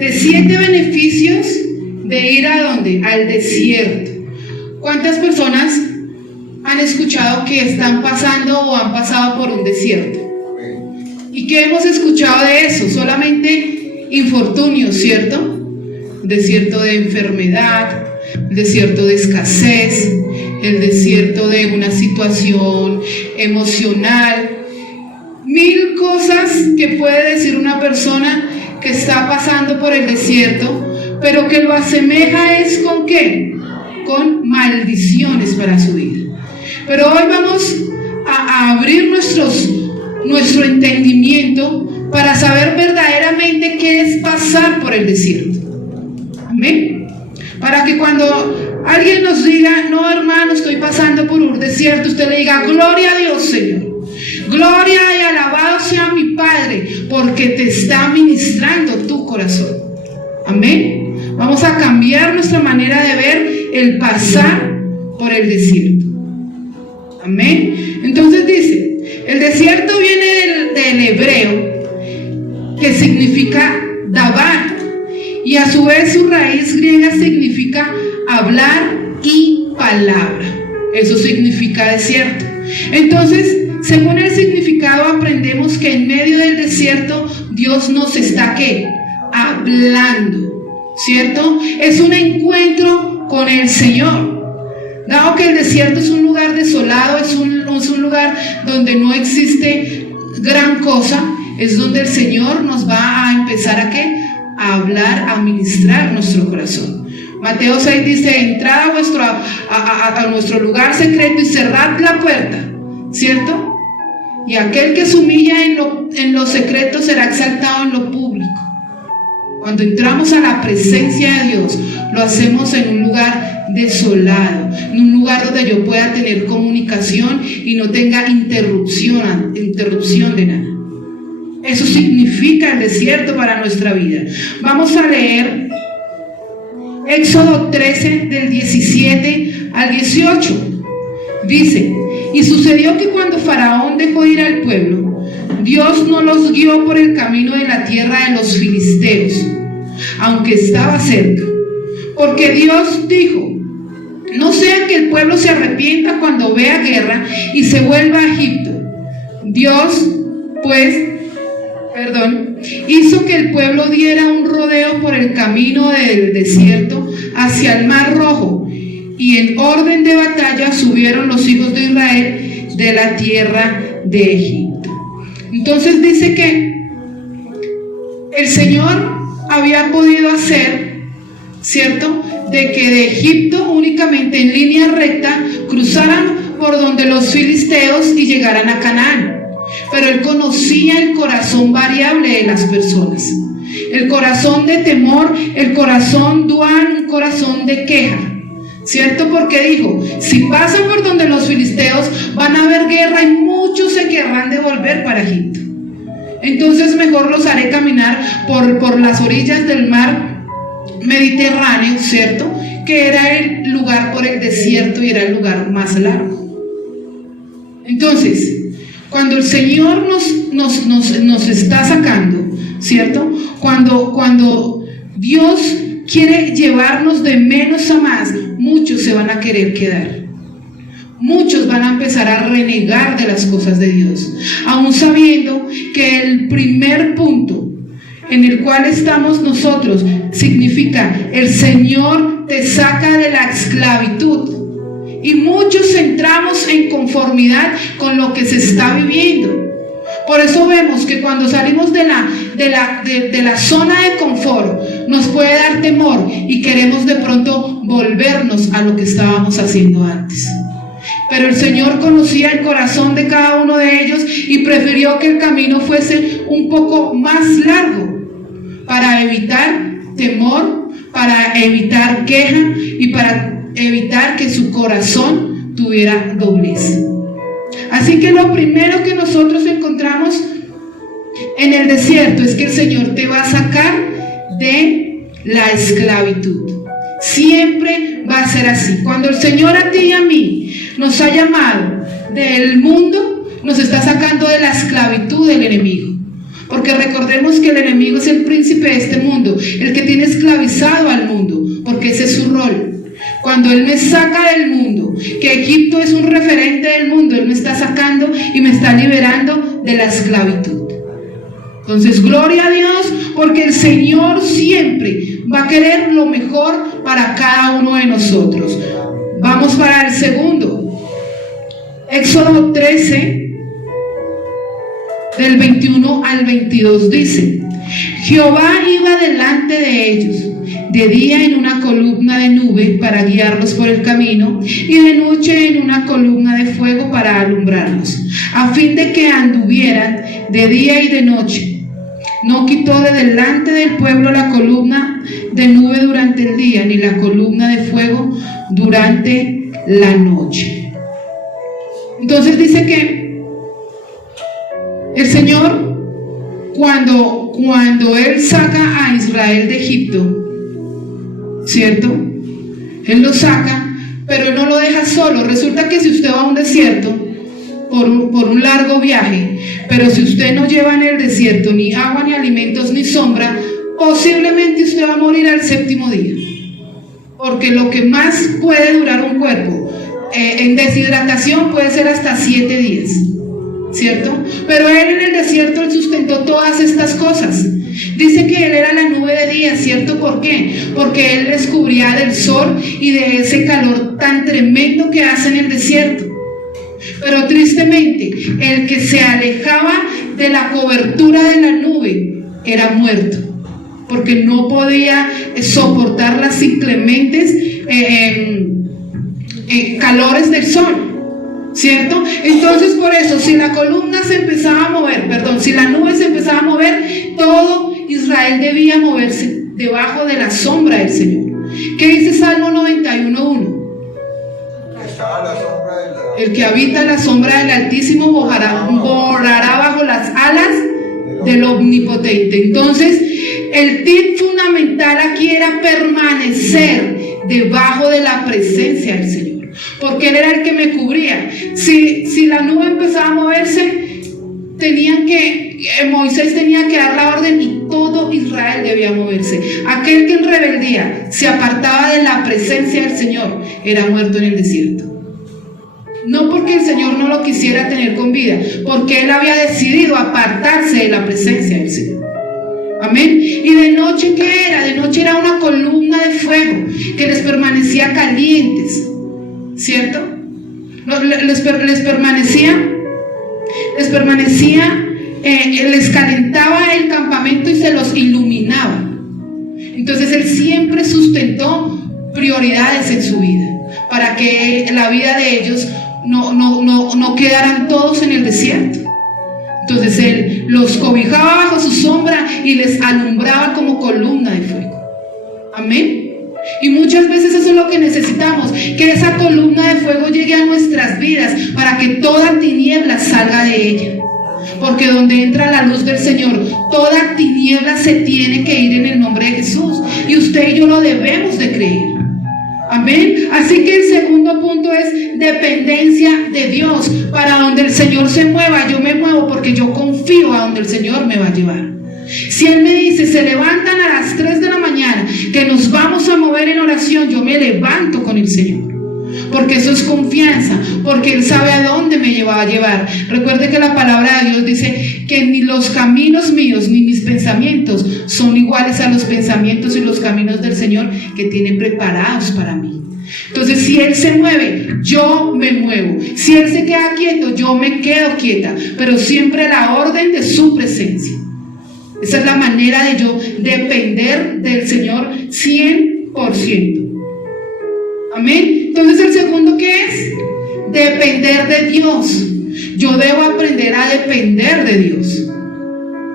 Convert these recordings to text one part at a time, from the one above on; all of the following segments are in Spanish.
de 7 beneficios de ir ¿a dónde? Al desierto. ¿Cuántas personas han escuchado que están pasando o han pasado por un desierto? ¿Y qué hemos escuchado de eso? Solamente infortunios, ¿cierto? Desierto de enfermedad, desierto de escasez, el desierto de una situación emocional, 1000 cosas que puede decir una persona que está pasando por el desierto, pero que lo asemeja es ¿con qué? Con maldiciones para su vida. Pero hoy vamos a abrir nuestro entendimiento para saber verdaderamente qué es pasar por el desierto. Amén. Para que cuando alguien nos diga, no hermano, estoy pasando por un desierto, usted le diga, gloria a Dios, Señor. Gloria y alabado sea mi Padre, porque te está ministrando tu corazón. Amén. Vamos a cambiar nuestra manera de ver el pasar por el desierto. Amén. Entonces dice, el desierto viene del hebreo, que significa dabar, y a su vez su raíz griega significa hablar y palabra. Eso significa desierto. Entonces, según el significado, aprendemos que en medio del desierto Dios nos está ¿qué? Hablando, ¿cierto? Es un encuentro con el Señor. Dado que el desierto es un lugar desolado, es un lugar donde no existe gran cosa, es donde el Señor nos va a empezar a ¿qué? A hablar, a ministrar nuestro corazón. Mateo 6 dice, entrad a nuestro lugar secreto y cerrad la puerta, ¿cierto? Y aquel que se humilla en lo secreto será exaltado en lo público. Cuando entramos a la presencia de Dios, lo hacemos en un lugar desolado, en un lugar donde yo pueda tener comunicación y no tenga interrupción de nada. Eso significa el desierto para nuestra vida. Vamos a leer Éxodo 13 del 17 al 18. Dice, y sucedió que cuando Faraón dejó ir al pueblo, Dios no los guió por el camino de la tierra de los filisteos, aunque estaba cerca, porque Dios dijo, no sea que el pueblo se arrepienta cuando vea guerra y se vuelva a Egipto. Dios, hizo que el pueblo diera un rodeo por el camino del desierto hacia el Mar Rojo, y en orden de batalla subieron los hijos de Israel de la tierra de Egipto. Entonces dice que el Señor había podido hacer, ¿cierto?, de que de Egipto únicamente en línea recta cruzaran por donde los filisteos y llegaran a Canaán. Pero Él conocía el corazón variable de las personas, el corazón de temor, el corazón dual, un corazón de queja, ¿cierto? Porque dijo, si pasan por donde los filisteos van a haber guerra y muchos se querrán devolver para Egipto. Entonces mejor los haré caminar por las orillas del mar Mediterráneo, ¿cierto? Que era el lugar por el desierto y era el lugar más largo. Entonces, cuando el Señor nos está sacando, ¿cierto? Cuando Dios quiere llevarnos de menos a más, muchos se van a querer quedar. Muchos van a empezar a renegar de las cosas de Dios, aún sabiendo que el primer punto en el cual estamos nosotros significa el Señor te saca de la esclavitud. Y muchos entramos en conformidad con lo que se está viviendo. Por eso vemos que cuando salimos de la zona de confort, nos puede dar temor y queremos de pronto volvernos a lo que estábamos haciendo antes. Pero el Señor conocía el corazón de cada uno de ellos y prefirió que el camino fuese un poco más largo para evitar temor, para evitar queja y para evitar que su corazón tuviera doblez. Así que lo primero que nosotros encontramos en el desierto es que el Señor te va a sacar de la esclavitud. Siempre va a ser así. Cuando el Señor a ti y a mí nos ha llamado del mundo, nos está sacando de la esclavitud del enemigo, Porque recordemos que el enemigo es el príncipe de este mundo, el que tiene esclavizado al mundo, porque ese es su rol. Cuando Él me saca del mundo, que Egipto es un referente del mundo, Él me está sacando y me está liberando de la esclavitud. Entonces, gloria a Dios, porque el Señor siempre va a querer lo mejor para cada uno de nosotros. Vamos para el segundo. Éxodo 13, del 21 al 22 dice: Jehová iba delante de ellos, de día en una columna de nube para guiarlos por el camino, y de noche en una columna de fuego para alumbrarlos, a fin de que anduvieran de día y de noche. No quitó de delante del pueblo la columna de nube durante el día, ni la columna de fuego durante la noche. Entonces dice que el Señor, cuando Él saca a Israel de Egipto, ¿cierto? Él lo saca, pero Él no lo deja solo. Resulta que si usted va a un desierto por un largo viaje, pero si usted no lleva en el desierto ni agua, ni alimentos, ni sombra, posiblemente usted va a morir al séptimo día. Porque lo que más puede durar un cuerpo en deshidratación puede ser hasta 7 días, ¿cierto? Pero Él en el desierto, Él sustentó todas estas cosas. Dice que Él era la nube de día, ¿cierto? ¿Por qué? Porque Él les cubría del sol y de ese calor tan tremendo que hace en el desierto. Pero tristemente, el que se alejaba de la cobertura de la nube era muerto, porque no podía soportar las inclementes calores del sol, ¿cierto? Entonces, por eso, si la columna se empezaba a mover, si la nube se empezaba a mover, todo Israel debía moverse debajo de la sombra del Señor. ¿Qué dice Salmo 91:1? El que habita la sombra del Altísimo morará bajo las alas del Omnipotente. Entonces, el tip fundamental aquí era permanecer debajo de la presencia del Señor, porque Él era el que me cubría. Si la nube empezaba a moverse, Moisés tenía que dar la orden y todo Israel debía moverse. Aquel que en rebeldía se apartaba de la presencia del Señor era muerto en el desierto. No porque el Señor no lo quisiera tener con vida, porque Él había decidido apartarse de la presencia del Señor. Amén. Y de noche, ¿qué era? De noche era una columna de fuego que les permanecía calientes, ¿cierto? Les calentaba el campamento y se los iluminaba. Entonces Él siempre sustentó prioridades en su vida, para que la vida de ellos no quedaran todos en el desierto. Entonces Él los cobijaba bajo su sombra y les alumbraba como columna de fuego. Amén. Y muchas veces eso es lo que necesitamos, que esa columna de fuego llegue a nuestras vidas para que toda tiniebla salga de ella. Porque donde entra la luz del Señor, toda tiniebla se tiene que ir en el nombre de Jesús. Y usted y yo lo debemos de creer. Amén. Así que el segundo punto es dependencia de Dios. Para donde el Señor se mueva, yo me muevo porque yo confío a donde el Señor me va a llevar. Si Él me dice, se levantan a las 3 de la mañana, que nos vamos a mover en oración, yo me levanto con el Señor. Porque eso es confianza, porque Él sabe a dónde me va a llevar. Recuerde que la palabra de Dios dice que ni los caminos míos ni mis pensamientos son iguales a los pensamientos y los caminos del Señor que tiene preparados para mí. Entonces, si Él se mueve, yo me muevo. Si Él se queda quieto, yo me quedo quieta, pero siempre la orden de su presencia. Esa es la manera de yo depender del Señor 100%. Amén. Entonces, el segundo, ¿qué es? Depender de Dios. Yo debo aprender a depender de Dios.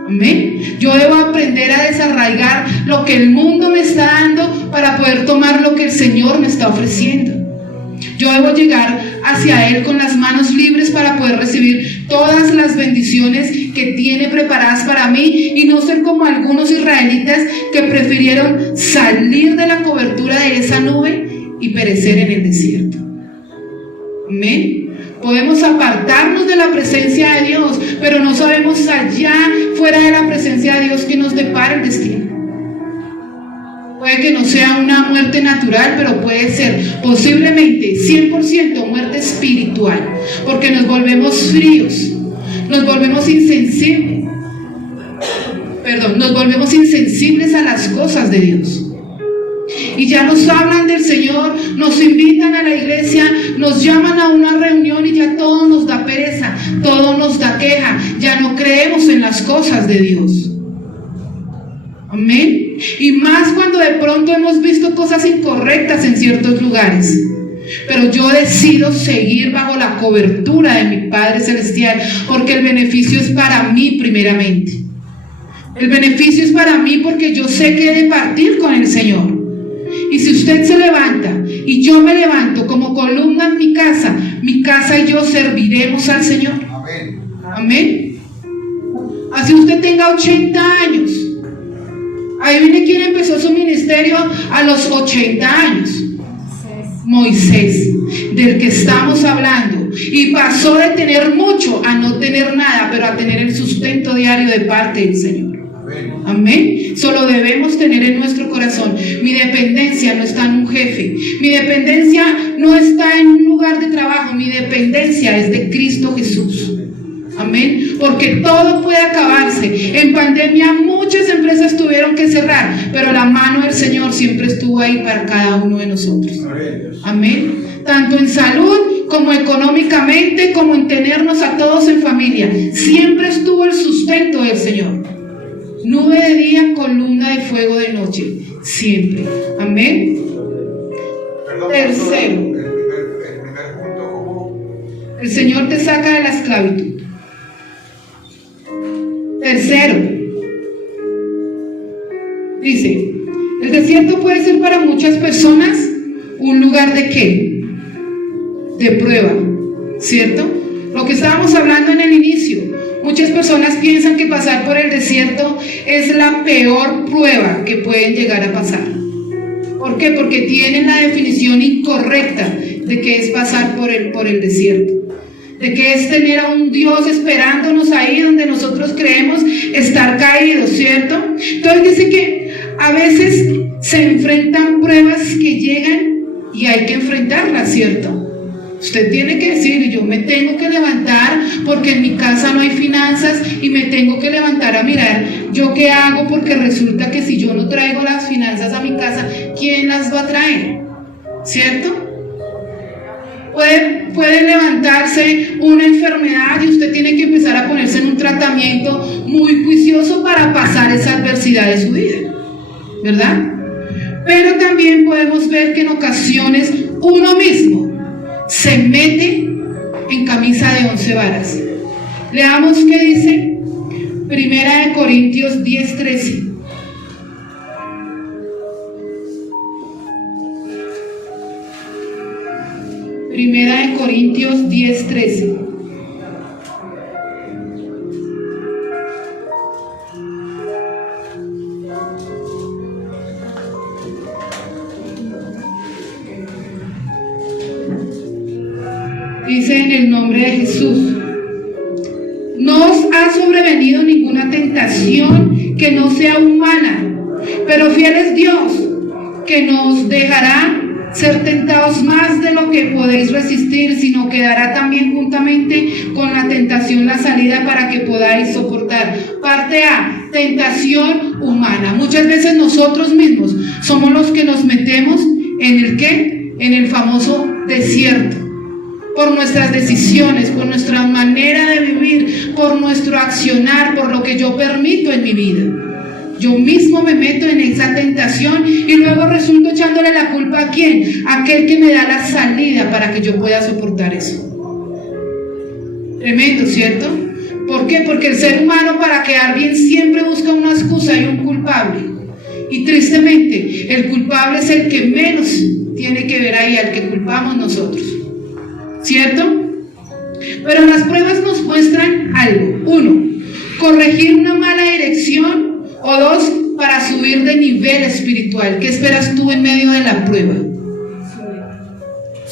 Amén. Yo debo aprender a desarraigar lo que el mundo me está dando para poder tomar lo que el Señor me está ofreciendo. Yo debo llegar hacia Él con las manos libres para poder recibir todas las bendiciones que tiene preparadas para mí y no ser como algunos israelitas que prefirieron salir de la cobertura de esa nube y perecer en el desierto. Amén. Podemos apartarnos de la presencia de Dios, pero no sabemos allá, fuera de la presencia de Dios, que nos depara el destino. Puede que no sea una muerte natural, pero puede ser posiblemente 100% muerte espiritual, porque nos volvemos fríos, nos volvemos insensibles, nos volvemos insensibles a las cosas de Dios. Y ya nos hablan del Señor, nos invitan a la iglesia, nos llaman a una reunión y ya todo nos da pereza, todo nos da queja, ya no creemos en las cosas de Dios. Amén. Y más cuando de pronto hemos visto cosas incorrectas en ciertos lugares. Pero yo decido seguir bajo la cobertura de mi Padre Celestial, porque el beneficio es para mí primeramente. El beneficio es para mí porque yo sé que he de partir con el Señor. Y si usted se levanta y yo me levanto como columna en mi casa y yo serviremos al Señor. Amén. Amén. Así usted tenga 80 años. Ahí viene quien empezó su ministerio a los 80 años. Moisés, del que estamos hablando, y pasó de tener mucho a no tener nada, pero a tener el sustento diario de parte del Señor. Amén. Solo debemos tener en nuestro corazón: mi dependencia no está en un jefe, mi dependencia no está en un lugar de trabajo, mi dependencia es de Cristo Jesús. Amén. Porque todo puede acabarse. En pandemia muchas empresas tuvieron que cerrar, pero la mano del Señor siempre estuvo ahí para cada uno de nosotros. Amén. Tanto en salud como económicamente, como en tenernos a todos en familia, siempre estuvo el sustento del Señor. Nube de día, columna de fuego de noche, siempre. Amén. Tercero, el primer punto, ¿cómo? El Señor te saca de la esclavitud. Tercero, dice: el desierto puede ser para muchas personas un lugar de ¿qué? De prueba, ¿cierto? Lo que estábamos hablando en el inicio. Muchas personas piensan que pasar por el desierto es la peor prueba que pueden llegar a pasar. ¿Por qué? Porque tienen la definición incorrecta de qué es pasar por el desierto. De que es tener a un Dios esperándonos ahí donde nosotros creemos estar caídos, ¿cierto? Entonces dice que a veces se enfrentan pruebas que llegan y hay que enfrentarlas, ¿cierto? Usted tiene que decir: yo me tengo que levantar porque en mi casa no hay finanzas y me tengo que levantar a mirar yo qué hago, porque resulta que si yo no traigo las finanzas a mi casa, ¿quién las va a traer? ¿Cierto? Puede levantarse una enfermedad y usted tiene que empezar a ponerse en un tratamiento muy juicioso para pasar esa adversidad de su vida, ¿verdad? Pero también podemos ver que en ocasiones uno mismo se mete en camisa de 11 varas. Leamos qué dice Primera de Corintios 10:13. Primera de Corintios 10:13. Dice: en el nombre de Jesús, no os ha sobrevenido ninguna tentación que no sea humana, pero fiel es Dios, que no os dejará ser tentados más de lo que podéis resistir, sino que dará también juntamente con la tentación la salida para que podáis soportar. Parte A: tentación humana. Muchas veces nosotros mismos somos los que nos metemos en el ¿qué? En el famoso desierto. Por nuestras decisiones, por nuestra manera de vivir, por nuestro accionar, por lo que yo permito en mi vida. Yo mismo me meto en esa tentación y luego resulto echándole la culpa ¿a quién? A aquel que me da la salida para que yo pueda soportar eso. Tremendo, ¿cierto? ¿Por qué? Porque el ser humano, para quedar bien, siempre busca una excusa y un culpable. Y tristemente, el culpable es el que menos tiene que ver ahí, al que culpamos nosotros, ¿cierto? Pero las pruebas nos muestran algo. 1, corregir una mala dirección. O 2, para subir de nivel espiritual. ¿Qué esperas tú en medio de la prueba?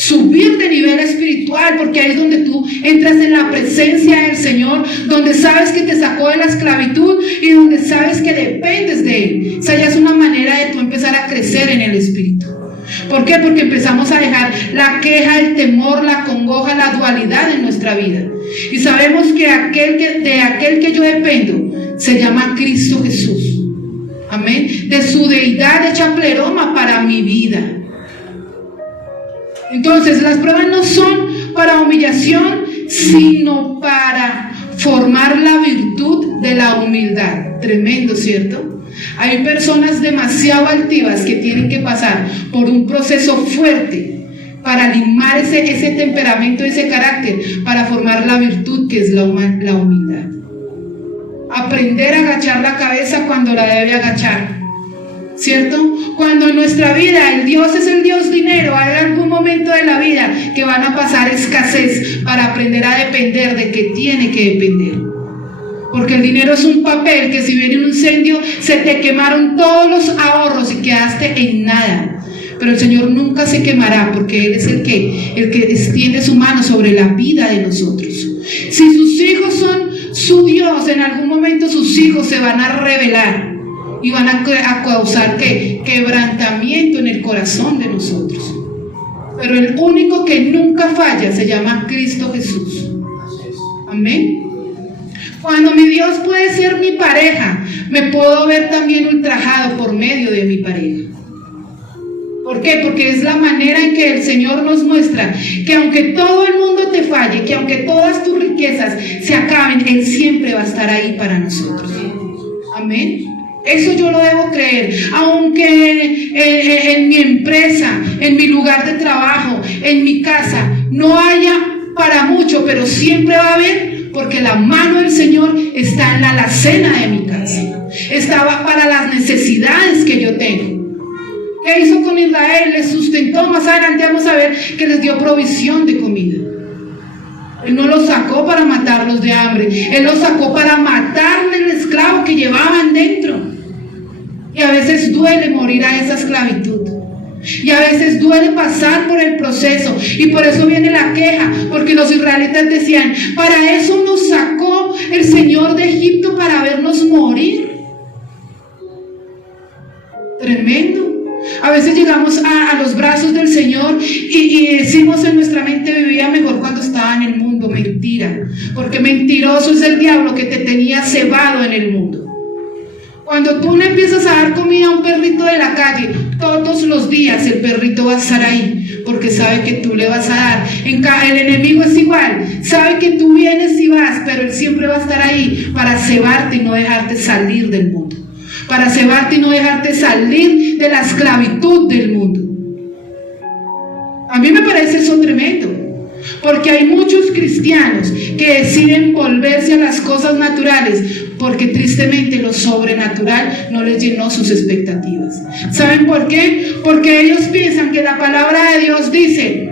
subir de nivel espiritual, porque ahí es donde tú entras en la presencia del Señor, donde sabes que te sacó de la esclavitud y donde sabes que dependes de Él. Esa ya es una manera de tú empezar a crecer en el Espíritu. ¿Por qué? Porque empezamos a dejar la queja, el temor, la congoja, la dualidad en nuestra vida. Y sabemos que de aquel que yo dependo se llama Cristo Jesús. Amén. De su deidad hecha pleroma para mi vida. Entonces las pruebas no son para humillación, sino para formar la virtud de la humildad. Tremendo, ¿cierto? Hay personas demasiado altivas que tienen que pasar por un proceso fuerte para limar ese temperamento, ese carácter, para formar la virtud que es la humildad. Aprender a agachar la cabeza cuando la debe agachar, ¿cierto? Cuando en nuestra vida el Dios es el Dios dinero, hay algún momento de la vida que van a pasar escasez para aprender a depender de que tiene que depender. Porque el dinero es un papel que si viene un incendio se te quemaron todos los ahorros y quedaste en nada. Pero el Señor nunca se quemará, porque Él es el que extiende su mano sobre la vida de nosotros. Si sus hijos son su Dios, en algún momento sus hijos se van a rebelar y van a causar quebrantamiento en el corazón de nosotros. Pero el único que nunca falla se llama Cristo Jesús. Amén. Cuando mi Dios puede ser mi pareja, me puedo ver también ultrajado por medio de mi pareja. ¿Por qué? Porque es la manera en que el Señor nos muestra que aunque todo el mundo te falle, que aunque todas tus riquezas se acaben, Él siempre va a estar ahí para nosotros. Amén. Eso yo lo debo creer. Aunque en mi empresa, en mi lugar de trabajo, en mi casa, no haya para mucho, pero siempre va a haber, porque la mano del Señor está en la alacena de mi casa. Estaba para las necesidades que yo tengo. ¿Qué hizo con Israel? Les sustentó. Más adelante vamos a ver que les dio provisión de comida. Él no los sacó para matarlos de hambre. Él los sacó para matarle el esclavo que llevaban dentro. Y a veces duele morir a esa esclavitud. Y a veces duele pasar por el proceso. Y por eso viene la queja. Porque los israelitas decían, para eso nos sacó el Señor de Egipto, para vernos morir. Tremendo. A veces llegamos a los brazos del Señor y decimos en nuestra mente, vivía mejor cuando estaba en el mundo. Mentira. Porque mentiroso es el diablo que te tenía cebado en el mundo. Cuando tú le empiezas a dar comida a un perrito de la calle, todos los días el perrito va a estar ahí, porque sabe que tú le vas a dar. El enemigo es igual, sabe que tú vienes y vas, pero él siempre va a estar ahí para cebarte y no dejarte salir del mundo, para cebarte y no dejarte salir de la esclavitud del mundo. A mí me parece eso tremendo. Porque hay muchos cristianos que deciden volverse a las cosas naturales porque tristemente lo sobrenatural no les llenó sus expectativas. ¿Saben por qué? Porque ellos piensan que la palabra de Dios dice: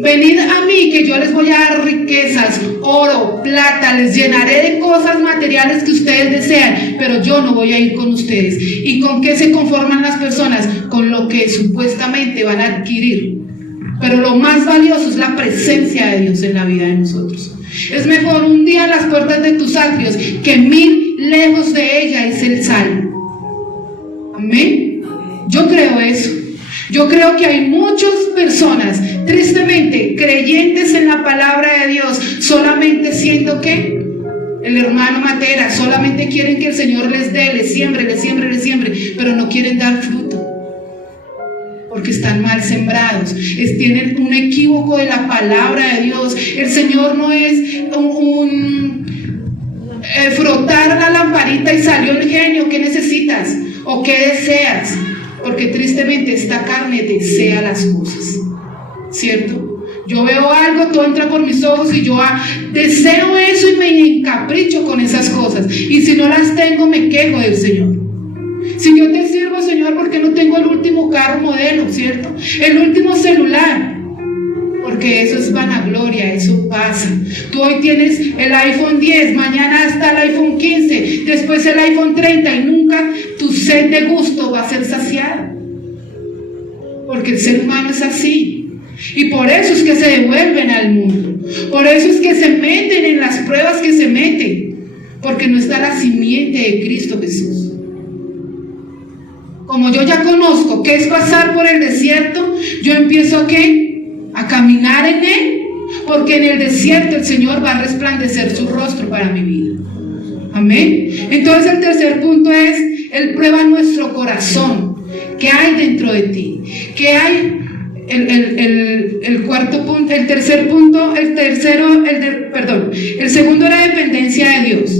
venid a mí que yo les voy a dar riquezas, oro, plata, les llenaré de cosas materiales que ustedes desean, pero yo no voy a ir con ustedes. ¿Y con qué se conforman las personas? Con lo que supuestamente van a adquirir. Pero lo más valioso es la presencia de Dios en la vida de nosotros. Es mejor un día a las puertas de tus atrios que 1000 lejos de ella, dice el Salmo. Amén. Yo creo eso. Yo creo que hay muchas personas, tristemente, creyentes en la palabra de Dios, solamente siendo que el hermano Matera, solamente quieren que el Señor les dé, les siembre, pero no quieren dar fruto. Porque están mal sembrados, tienen un equívoco de la palabra de Dios. El Señor no es frotar la lamparita y salió el genio. ¿Qué necesitas? ¿O qué deseas? Porque tristemente esta carne desea las cosas, ¿cierto? Yo veo algo, todo entra por mis ojos y yo deseo eso y me encapricho con esas cosas. Y si no las tengo, me quejo del Señor. Si yo te sirvo, Señor, porque no tengo el último carro modelo, ¿cierto? El último celular. Porque eso es vanagloria, eso pasa. Tú hoy tienes el iPhone 10, mañana está el iPhone 15, después el iPhone 30 y nunca tu sed de gusto va a ser saciada. Porque el ser humano es así. Y por eso es que se devuelven al mundo. Por eso es que se meten en las pruebas que se meten. Porque no está la simiente de Cristo Jesús. Como yo ya conozco qué es pasar por el desierto, yo empiezo ¿a qué? A caminar en él. Porque en el desierto el Señor va a resplandecer su rostro para mi vida. Amén. Entonces el tercer punto es, Él prueba nuestro corazón. ¿Qué hay dentro de ti? ¿Qué hay? El cuarto punto, el tercer punto, el segundo era dependencia de Dios.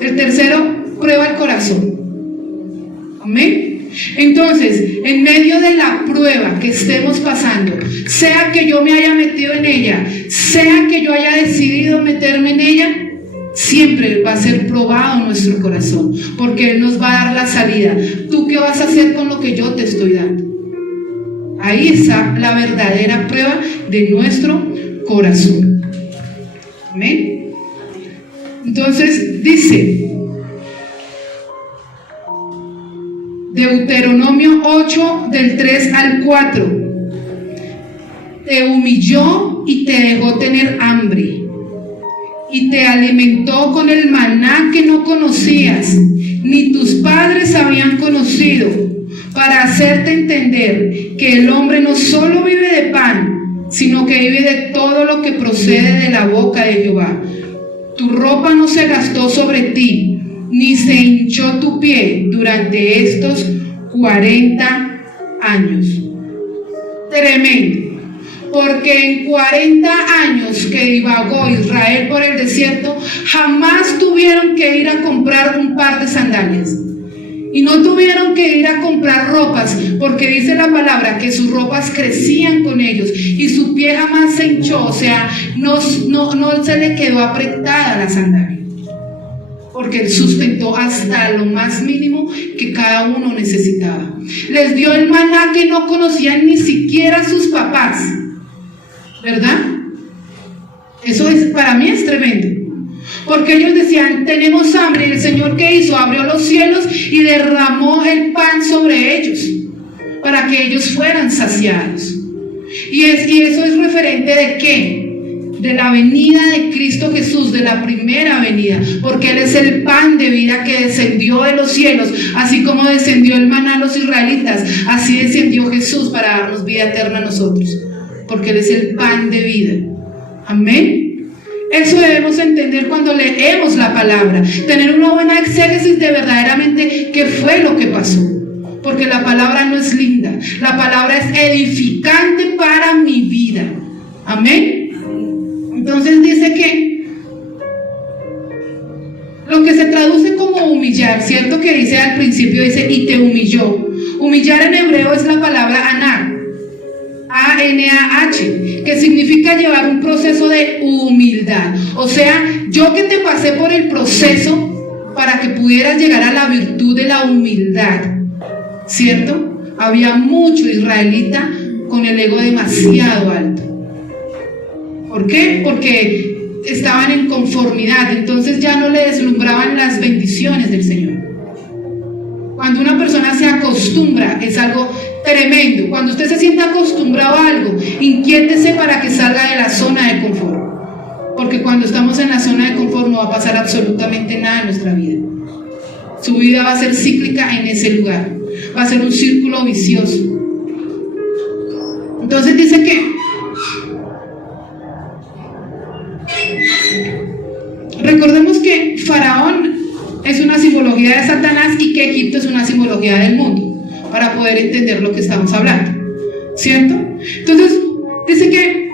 El tercero, prueba el corazón. Amén. Entonces, en medio de la prueba que estemos pasando, sea que yo me haya metido en ella, sea que yo haya decidido meterme en ella, siempre va a ser probado nuestro corazón, porque Él nos va a dar la salida. ¿Tú qué vas a hacer con lo que yo te estoy dando? Ahí está la verdadera prueba de nuestro corazón. Amén. Entonces dice Deuteronomio 8 del 3 al 4: te humilló y te dejó tener hambre, y te alimentó con el maná que no conocías, ni tus padres habían conocido, para hacerte entender que el hombre no solo vive de pan, sino que vive de todo lo que procede de la boca de Jehová. Tu ropa no se gastó sobre ti, ni se hinchó tu pie durante estos 40 años. Tremendo. Porque en 40 años que divagó Israel por el desierto, jamás tuvieron que ir a comprar un par de sandalias. Y no tuvieron que ir a comprar ropas, porque dice la palabra que sus ropas crecían con ellos y su pie jamás se hinchó, o sea, no se le quedó apretada la sandalia, porque Él sustentó hasta lo más mínimo que cada uno necesitaba. Les dio el maná que no conocían ni siquiera sus papás, ¿verdad? Eso es, para mí es tremendo. Porque ellos decían, tenemos hambre, y el Señor, ¿qué hizo? Abrió los cielos y derramó el pan sobre ellos, para que ellos fueran saciados. Y eso es referente ¿de qué? De la venida de Cristo Jesús, de la primera venida, porque Él es el pan de vida que descendió de los cielos, así como descendió el maná a los israelitas, así descendió Jesús para darnos vida eterna a nosotros, porque Él es el pan de vida. Amén. Eso debemos entender cuando leemos la palabra, tener una buena exégesis de verdaderamente qué fue lo que pasó, porque la palabra no es linda, la palabra es edificante para mi vida. Amén. Entonces dice que lo que se traduce como humillar, ¿cierto? Que dice al principio, dice, y te humilló. Humillar en hebreo es la palabra anar, A-N-A-H, que significa llevar un proceso de humildad. O sea, yo que te pasé por el proceso para que pudieras llegar a la virtud de la humildad, ¿cierto? Había mucho israelita con el ego demasiado alto. ¿Por qué? Porque estaban en conformidad, entonces ya no le deslumbraban las bendiciones del Señor. Cuando una persona se acostumbra, es algo tremendo. Cuando usted se siente acostumbrado a algo, inquiétese para que salga de la zona de confort. Porque cuando estamos en la zona de confort no va a pasar absolutamente nada en nuestra vida. Su vida va a ser cíclica en ese lugar. Va a ser un círculo vicioso. Entonces dice que recordemos que Faraón es una simbología de Satanás y que Egipto es una simbología del mundo, para poder entender lo que estamos hablando, ¿cierto? Entonces dice que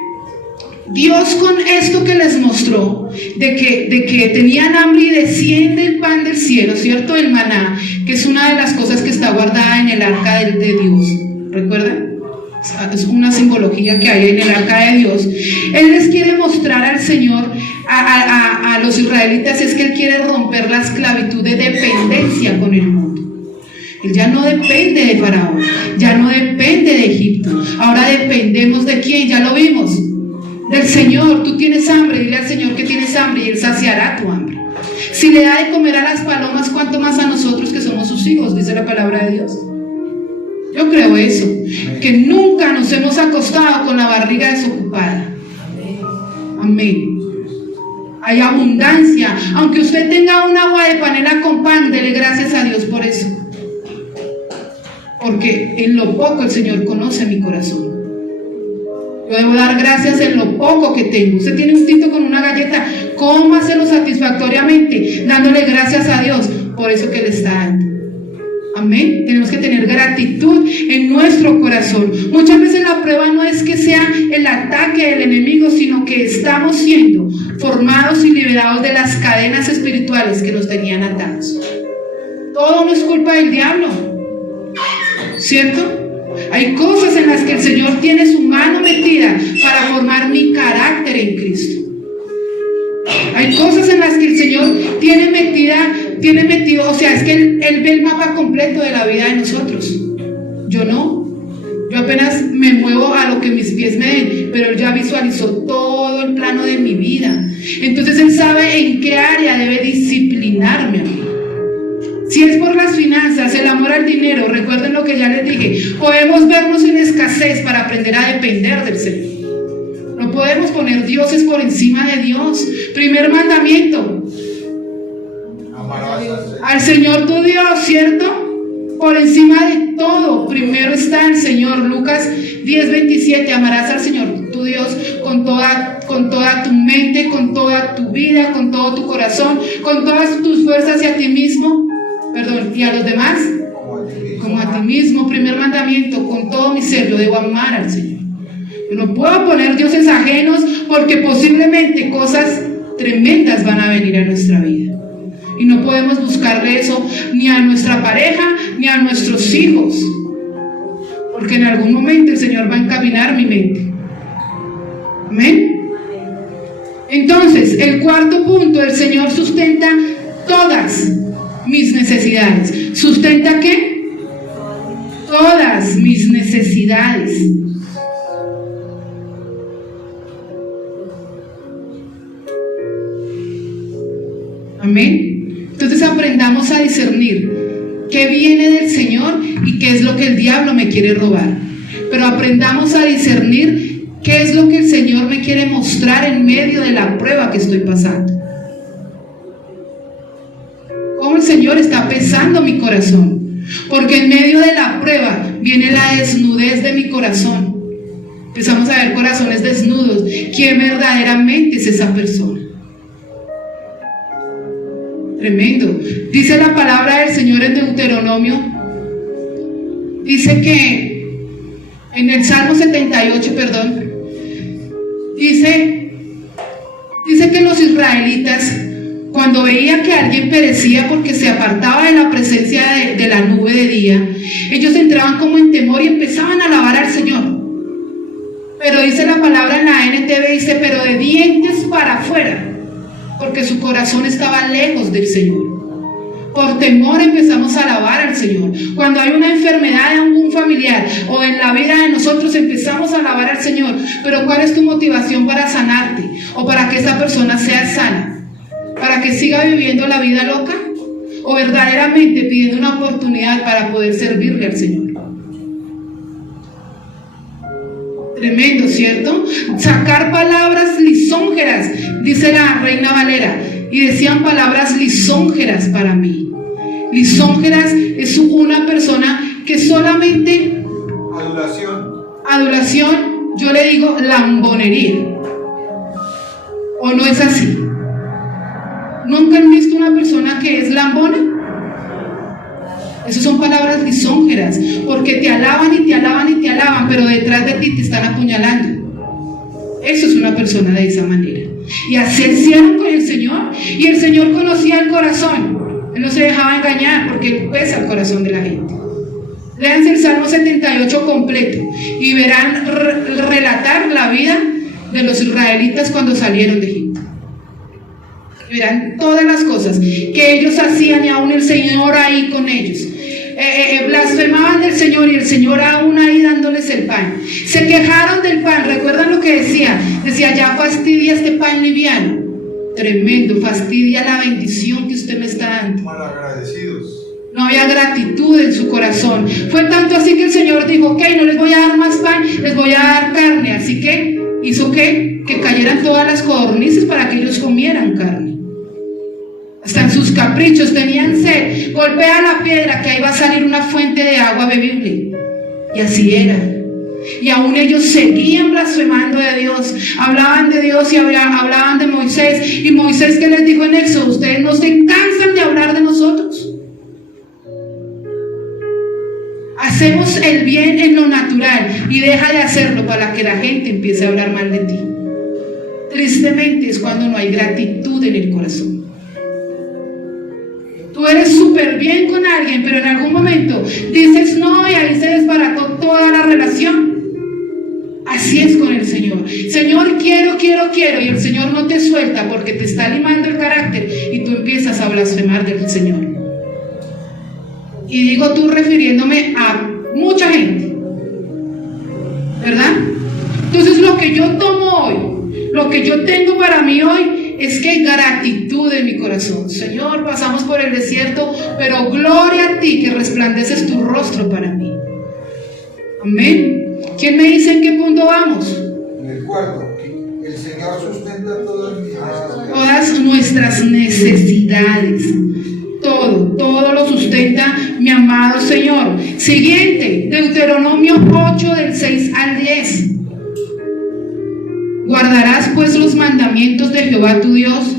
Dios, con esto que les mostró de que tenían hambre y desciende el pan del cielo, ¿cierto? El maná, que es una de las cosas que está guardada en el arca de Dios, ¿recuerdan? Es una simbología que hay en el arca de Dios. Él les quiere mostrar al Señor, a los israelitas, es que Él quiere romper la esclavitud de dependencia con el mundo. Él ya no depende de Faraón, ya no depende de Egipto, ahora dependemos de quién, ya lo vimos, del Señor. Tú tienes hambre, dile al Señor que tienes hambre y Él saciará tu hambre. Si le da de comer a las palomas, ¿cuánto más a nosotros que somos sus hijos? Dice la palabra de Dios. Yo creo eso, que nunca nos hemos acostado con la barriga desocupada. Amén. Hay abundancia. Aunque usted tenga un agua de panela con pan, dele gracias a Dios por eso. Porque en lo poco el Señor conoce mi corazón. Yo debo dar gracias en lo poco que tengo. Usted tiene un tinto con una galleta, cómaselo satisfactoriamente, dándole gracias a Dios por eso que le está dando. Amén. Tenemos que tener gratitud en nuestro corazón. Muchas veces la prueba no es que sea el ataque del enemigo, sino que estamos siendo formados y liberados de las cadenas espirituales que nos tenían atados. Todo no es culpa del diablo, ¿cierto? Hay cosas en las que el Señor tiene su mano metida para formar mi carácter en Cristo. Hay cosas en las que el Señor tiene metido, o sea, es que Él ve el mapa completo de la vida de nosotros. Yo no. Yo apenas me muevo a lo que mis pies me den, pero Él ya visualizó todo el plano de mi vida. Entonces Él sabe en qué área debe disciplinarme a mí. Si es por las finanzas, el amor al dinero, recuerden lo que ya les dije, podemos vernos en escasez para aprender a depender del Señor. No podemos poner dioses por encima de Dios. Primer mandamiento: al Señor tu Dios, ¿cierto? Por encima de todo, primero está el Señor. Lucas 10:27, amarás al Señor tu Dios con toda tu mente, con toda tu vida, con todo tu corazón, con todas tus fuerzas, y a ti mismo, y a los demás como a ti mismo. Primer mandamiento: con todo mi ser yo debo amar al Señor. Yo no puedo poner dioses ajenos, porque posiblemente cosas tremendas van a venir a nuestra vida. Y no podemos buscarle eso ni a nuestra pareja ni a nuestros hijos, porque en algún momento el Señor va a encaminar mi mente. Amén. Entonces, el cuarto punto: el Señor sustenta todas mis necesidades. ¿Sustenta qué? Todas mis necesidades. Amén. Entonces aprendamos a discernir qué viene del Señor y qué es lo que el diablo me quiere robar. Pero aprendamos a discernir qué es lo que el Señor me quiere mostrar en medio de la prueba que estoy pasando. Cómo el Señor está pesando mi corazón. Porque en medio de la prueba viene la desnudez de mi corazón. Empezamos a ver corazones desnudos. ¿Quién verdaderamente es esa persona? Tremendo. Dice la palabra del Señor en Deuteronomio, dice que en el Salmo 78, dice que los israelitas, cuando veían que alguien perecía porque se apartaba de la presencia de la nube de día, ellos entraban como en temor y empezaban a alabar al Señor. Pero dice la palabra en la NTV, dice, pero de dientes para afuera, porque su corazón estaba lejos del Señor. Por temor empezamos a alabar al Señor. Cuando hay una enfermedad de algún familiar o en la vida de nosotros, empezamos a alabar al Señor. Pero ¿cuál es tu motivación para sanarte? ¿O para que esa persona sea sana? ¿Para que siga viviendo la vida loca? ¿O verdaderamente pidiendo una oportunidad para poder servirle al Señor? Tremendo, ¿cierto? Sacar palabras lisonjeras, dice la Reina Valera, y decían palabras lisonjeras para mí. Lisonjeras es una persona que solamente... Adulación, yo le digo lambonería. ¿O no es así? ¿Nunca han visto una persona que es lambona? Esas son palabras lisonjeras, porque te alaban y te alaban y te alaban, pero detrás de ti te están apuñalando. Eso es una persona de esa manera. Y así hicieron con el Señor, y el Señor conocía el corazón. Él no se dejaba engañar, porque Él pesa el corazón de la gente. Léanse el Salmo 78 completo y verán relatar la vida de los israelitas cuando salieron de Egipto. Verán todas las cosas que ellos hacían, y aún el Señor ahí con ellos. Blasfemaban del Señor, y el Señor aún ahí dándoles el pan. Se quejaron del pan. ¿Recuerdan lo que decía? Decía, ya fastidia este pan liviano. Tremendo, fastidia la bendición que usted me está dando. Malagradecidos. No había gratitud en su corazón. Fue tanto así que el Señor dijo, ok, no les voy a dar más pan, les voy a dar carne. Así que hizo que cayeran todas las codornices para que ellos comieran carne. Hasta en sus caprichos tenían sed. Golpea la piedra que ahí va a salir una fuente de agua bebible. Y así era. Y aún ellos seguían blasfemando de Dios, hablaban de Dios y hablaban de Moisés. Y Moisés, ¿qué les dijo en Éxodo? Ustedes no se cansan de hablar de nosotros. Hacemos el bien en lo natural y deja de hacerlo para que la gente empiece a hablar mal de ti. Tristemente es cuando no hay gratitud en el corazón. Tú eres súper bien con alguien, pero en algún momento dices no y ahí se desbarató toda la relación. Así es con el Señor. Señor, quiero, y el Señor no te suelta porque te está limando el carácter y tú empiezas a blasfemar del Señor. Y digo tú refiriéndome a mucha gente, ¿verdad? Entonces lo que yo tomo hoy, lo que yo tengo para mí hoy, es que hay gratitud en mi corazón. Señor, pasamos por el desierto, pero gloria a ti que resplandeces tu rostro para mí. Amén. ¿Quién me dice en qué punto vamos? En el cuarto, el Señor sustenta todas nuestras necesidades. Todo lo sustenta mi amado Señor. Siguiente, Deuteronomio 8 del 6 al 10. Guardarás pues los mandamientos de Jehová tu Dios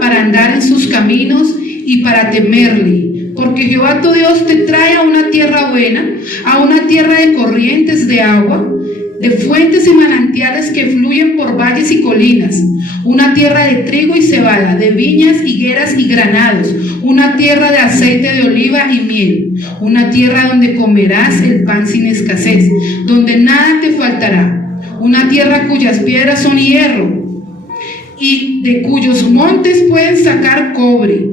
para andar en sus caminos y para temerle, porque Jehová tu Dios te trae a una tierra buena, a una tierra de corrientes de agua, de fuentes y manantiales que fluyen por valles y colinas, una tierra de trigo y cebada, de viñas, higueras y granados, una tierra de aceite de oliva y miel, una tierra donde comerás el pan sin escasez, donde nada te faltará, una tierra cuyas piedras son hierro y de cuyos montes pueden sacar cobre.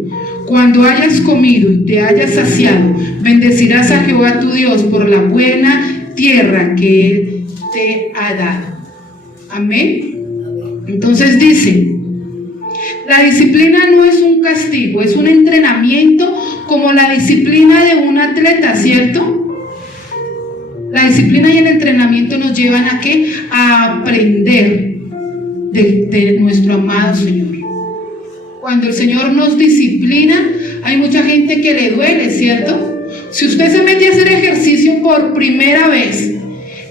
Cuando hayas comido y te hayas saciado, bendecirás a Jehová tu Dios por la buena tierra que Él te ha dado. Amén. Entonces dice, la disciplina no es un castigo, es un entrenamiento como la disciplina de un atleta, ¿cierto? La disciplina y el entrenamiento nos llevan a ¿qué? A aprender de nuestro amado Señor. Cuando el Señor nos disciplina, hay mucha gente que le duele, ¿cierto? Si usted se mete a hacer ejercicio por primera vez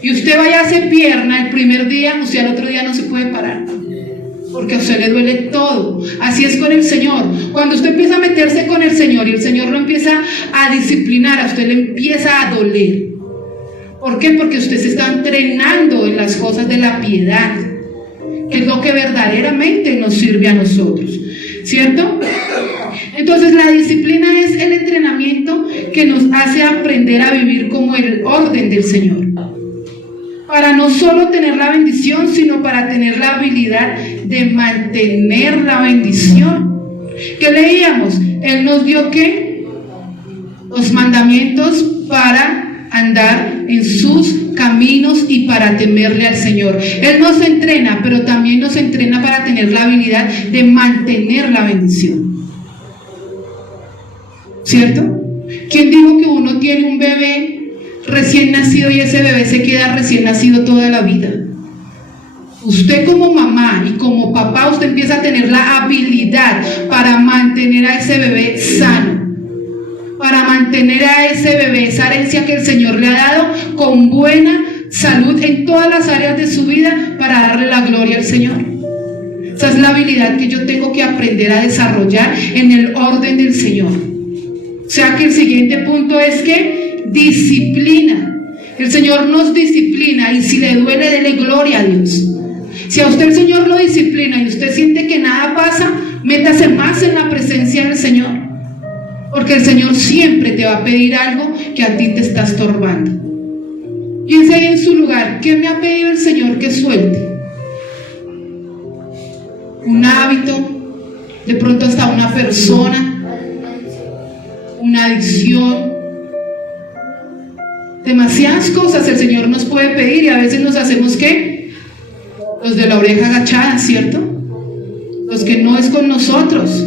y usted vaya a hacer pierna el primer día, usted al otro día no se puede parar, porque a usted le duele todo. Así es con el Señor. Cuando usted empieza a meterse con el Señor y el Señor lo empieza a disciplinar, a usted le empieza a doler. ¿Por qué? Porque usted se está entrenando en las cosas de la piedad, que es lo que verdaderamente nos sirve a nosotros, ¿cierto? Entonces la disciplina es el entrenamiento que nos hace aprender a vivir como el orden del Señor, para no solo tener la bendición, sino para tener la habilidad de mantener la bendición. ¿Qué leíamos? Él nos dio ¿qué? Los mandamientos para andar en sus caminos y para temerle al Señor. Él nos entrena, pero también nos entrena para tener la habilidad de mantener la bendición, ¿cierto? ¿Quién dijo que uno tiene un bebé recién nacido y ese bebé se queda recién nacido toda la vida? Usted como mamá y como papá, usted empieza a tener la habilidad para mantener a ese bebé sano, para mantener a ese bebé, esa herencia que el Señor le ha dado, con buena salud en todas las áreas de su vida, para darle la gloria al Señor. Esa es la habilidad que yo tengo que aprender a desarrollar en el orden del Señor. O sea que el siguiente punto es que disciplina. El Señor nos disciplina y si le duele, dele gloria a Dios. Si a usted el Señor lo disciplina y usted siente que nada pasa, métase más en la presencia del Señor. Porque el Señor siempre te va a pedir algo que a ti te está estorbando. Piense ahí en su lugar. ¿Qué me ha pedido el Señor que suelte? Un hábito, de pronto hasta una persona, una adicción. Demasiadas cosas el Señor nos puede pedir y a veces nos hacemos ¿qué? Los de la oreja agachada, ¿cierto? Los que no es con nosotros.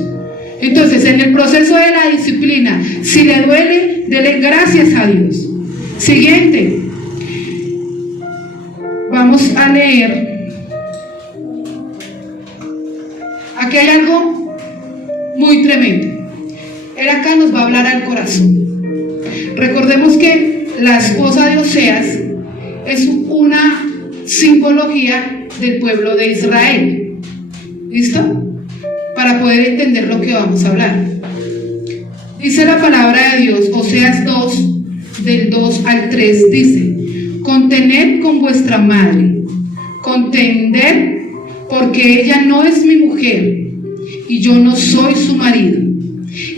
Entonces, en el proceso de la disciplina, si le duele, dele gracias a Dios. Siguiente. Vamos a leer. Aquí hay algo muy tremendo. Él acá nos va a hablar al corazón. Recordemos que la esposa de Oseas es una simbología del pueblo de Israel. ¿Listo? Para poder entender lo que vamos a hablar. Dice la palabra de Dios, Oseas 2, del 2 al 3, dice: contened con vuestra madre, contended, porque ella no es mi mujer, y yo no soy su marido.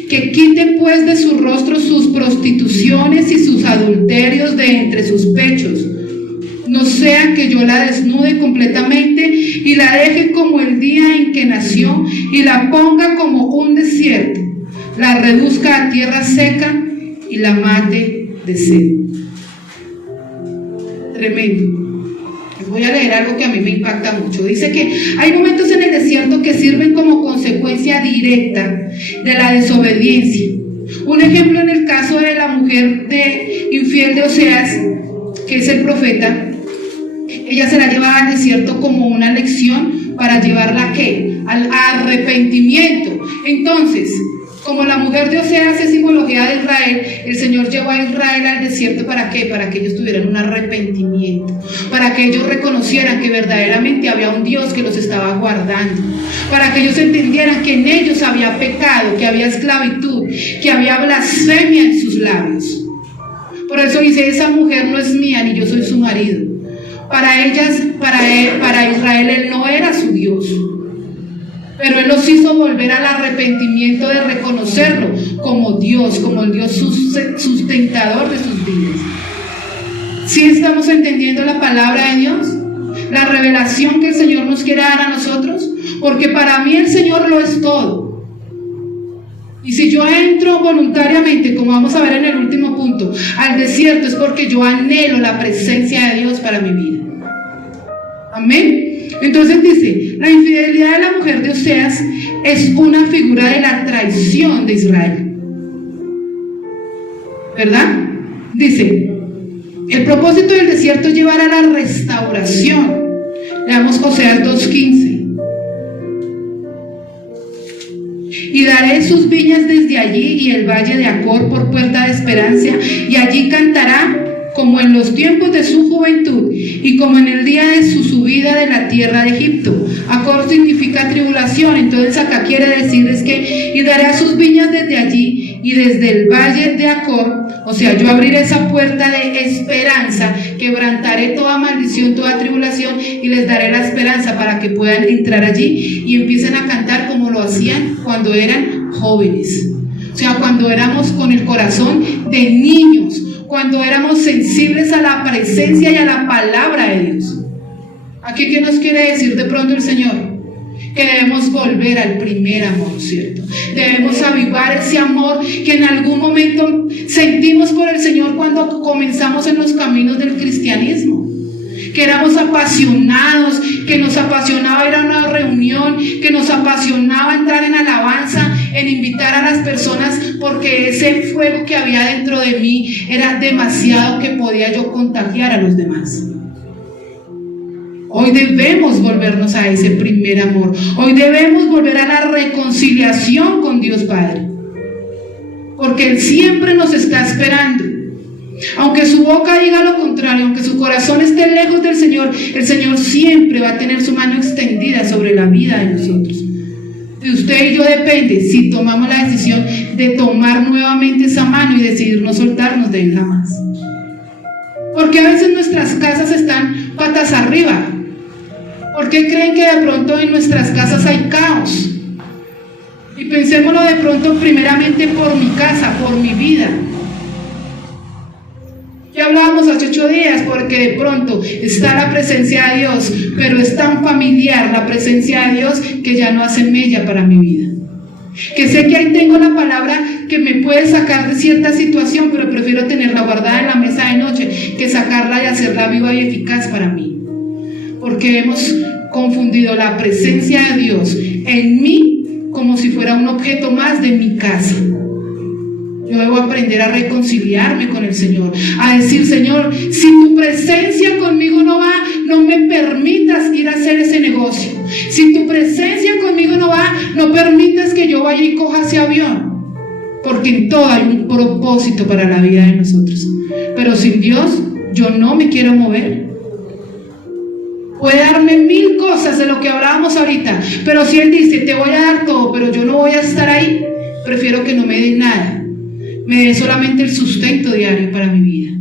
Que quite pues de su rostro sus prostituciones y sus adulterios de entre sus pechos, no sea que yo la desnude completamente y la deje como el día en que nació y la ponga como un desierto, la reduzca a tierra seca y la mate de sed. Tremendo. Les voy a leer algo que a mí me impacta mucho. Dice que hay momentos en el desierto que sirven como consecuencia directa de la desobediencia. Un ejemplo en el caso de la mujer infiel de Oseas, que es el profeta. Ella será llevada al desierto como una lección para llevarla ¿a qué? Al arrepentimiento. Entonces, como la mujer de Oseas es simbología de Israel, el Señor llevó a Israel al desierto ¿para qué? Para que ellos tuvieran un arrepentimiento, para que ellos reconocieran que verdaderamente había un Dios que los estaba guardando, para que ellos entendieran que en ellos había pecado, que había esclavitud, que había blasfemia en sus labios. Por eso dice: esa mujer no es mía, ni yo soy su marido. Para Israel él no era su Dios, pero él los hizo volver al arrepentimiento de reconocerlo como Dios, como el Dios sustentador de sus vidas. ¿Sí estamos entendiendo la palabra de Dios? La revelación que el Señor nos quiere dar a nosotros, porque para mí el Señor lo es todo. Y si yo entro voluntariamente, como vamos a ver en el último punto, al desierto, es porque yo anhelo la presencia de Dios para mi vida. Amén. Entonces dice: la infidelidad de la mujer de Oseas es una figura de la traición de Israel, ¿verdad? Dice: el propósito del desierto es llevar a la restauración. Leamos Oseas 2:15. Y daré sus viñas desde allí y el valle de Acor por puerta de esperanza, y allí cantará como en los tiempos de su juventud y como en el día de su subida de la tierra de Egipto. Acor significa tribulación. Entonces acá quiere decir es que y daré sus viñas desde allí y desde el valle de Acor, o sea, yo abriré esa puerta de esperanza, quebrantaré toda maldición, toda tribulación, y les daré la esperanza para que puedan entrar allí y empiecen a cantar como lo hacían cuando eran jóvenes, o sea, cuando éramos con el corazón de niños, cuando éramos sensibles a la presencia y a la palabra de Dios. Aquí, ¿qué nos quiere decir de pronto el Señor? Que debemos volver al primer amor, ¿cierto? Debemos avivar ese amor que en algún momento sentimos por el Señor cuando comenzamos en los caminos del cristianismo. Que éramos apasionados, que nos apasionaba ir a una reunión, que nos apasionaba entrar en alabanza, en invitar a las personas, porque ese fuego que había dentro de mí era demasiado que podía yo contagiar a los demás. Hoy debemos volvernos a ese primer amor. Hoy debemos volver a la reconciliación con Dios Padre, porque Él siempre nos está esperando. Aunque su boca diga lo contrario, aunque su corazón esté lejos del Señor, el Señor siempre va a tener su mano extendida sobre la vida de nosotros. De usted y yo depende si tomamos la decisión de tomar nuevamente esa mano y decidir no soltarnos de Él jamás. Porque a veces nuestras casas están patas arriba. ¿Por qué creen que de pronto en nuestras casas hay caos? Y pensémoslo de pronto primeramente por mi casa, por mi vida. Ya hablábamos hace 8 días, porque de pronto está la presencia de Dios, pero es tan familiar la presencia de Dios que ya no hace mella para mi vida. Que sé que ahí tengo la palabra que me puede sacar de cierta situación, pero prefiero tenerla guardada en la mesa de noche que sacarla y hacerla viva y eficaz para mí. Porque hemos confundido la presencia de Dios en mí como si fuera un objeto más de mi casa. Yo debo aprender a reconciliarme con el Señor, a decir: Señor, si tu presencia conmigo no va, no me permitas ir a hacer ese negocio. Si tu presencia conmigo no va, no permitas que yo vaya y coja ese avión. Porque en todo hay un propósito para la vida de nosotros. Pero sin Dios, yo no me quiero mover. Puede darme 1000 cosas de lo que hablábamos ahorita, pero si Él dice: te voy a dar todo, pero yo no voy a estar ahí, prefiero que no me dé nada. Me dé solamente el sustento diario para mi vida.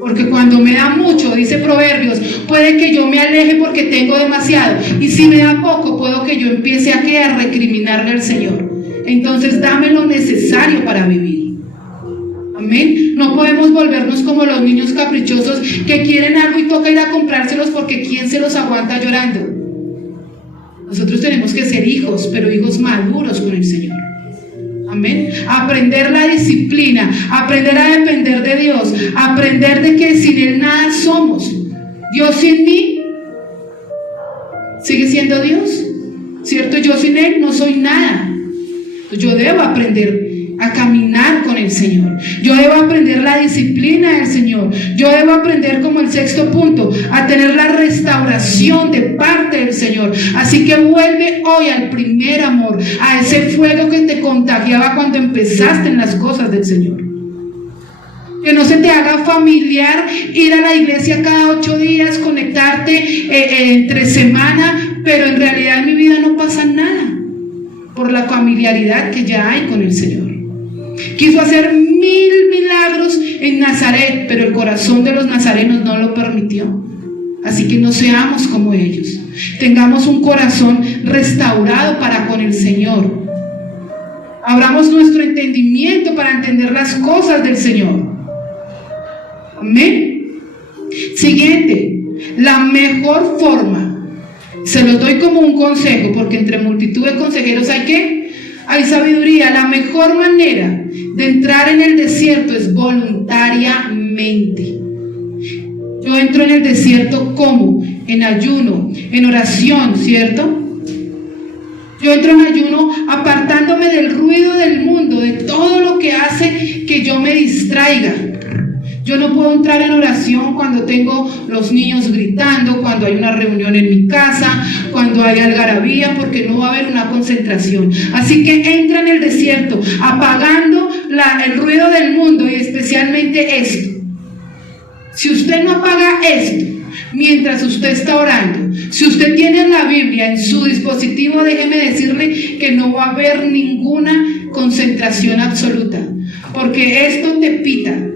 Porque cuando me da mucho, dice Proverbios, puede que yo me aleje porque tengo demasiado. Y si me da poco, puedo que yo empiece a recriminarle al Señor. Entonces dame lo necesario para vivir. Amén. No podemos volvernos como los niños caprichosos que quieren algo y toca ir a comprárselos, porque ¿quién se los aguanta llorando? Nosotros tenemos que ser hijos, pero hijos maduros con el Señor. Amén. Aprender la disciplina, aprender a depender de Dios, aprender de que sin Él nada somos. Dios sin mí sigue siendo Dios, ¿cierto? Yo sin Él no soy nada. Yo debo aprender a caminar con el Señor. Yo debo aprender la disciplina del Señor. Yo debo aprender, como el 6º punto, a tener la restauración de parte del Señor. Así que vuelve hoy al primer amor, a ese fuego que te contagiaba cuando empezaste en las cosas del Señor. Que no se te haga familiar ir a la iglesia cada 8 días, conectarte entre semana, pero en realidad en mi vida no pasa nada, por la familiaridad que ya hay con el Señor. Quiso hacer 1000 milagros en Nazaret, pero el corazón de los nazarenos no lo permitió. Así que no seamos como ellos. Tengamos un corazón restaurado para con el Señor. Abramos nuestro entendimiento para entender las cosas del Señor. Amén. Siguiente, la mejor forma, se los doy como un consejo, porque entre multitud de consejeros hay sabiduría. La mejor manera de entrar en el desierto es voluntariamente. Yo entro en el desierto ¿cómo? En ayuno, en oración, ¿cierto? Yo entro en ayuno apartándome del ruido del mundo, de todo lo que hace que yo me distraiga. Yo no puedo entrar en oración cuando tengo los niños gritando, cuando hay una reunión en mi casa, cuando hay algarabía, porque no va a haber una concentración. Así que entra en el desierto, apagando el ruido del mundo, y especialmente esto. Si usted no apaga esto mientras usted está orando, si usted tiene la Biblia en su dispositivo, déjeme decirle que no va a haber ninguna concentración absoluta, porque esto te pita.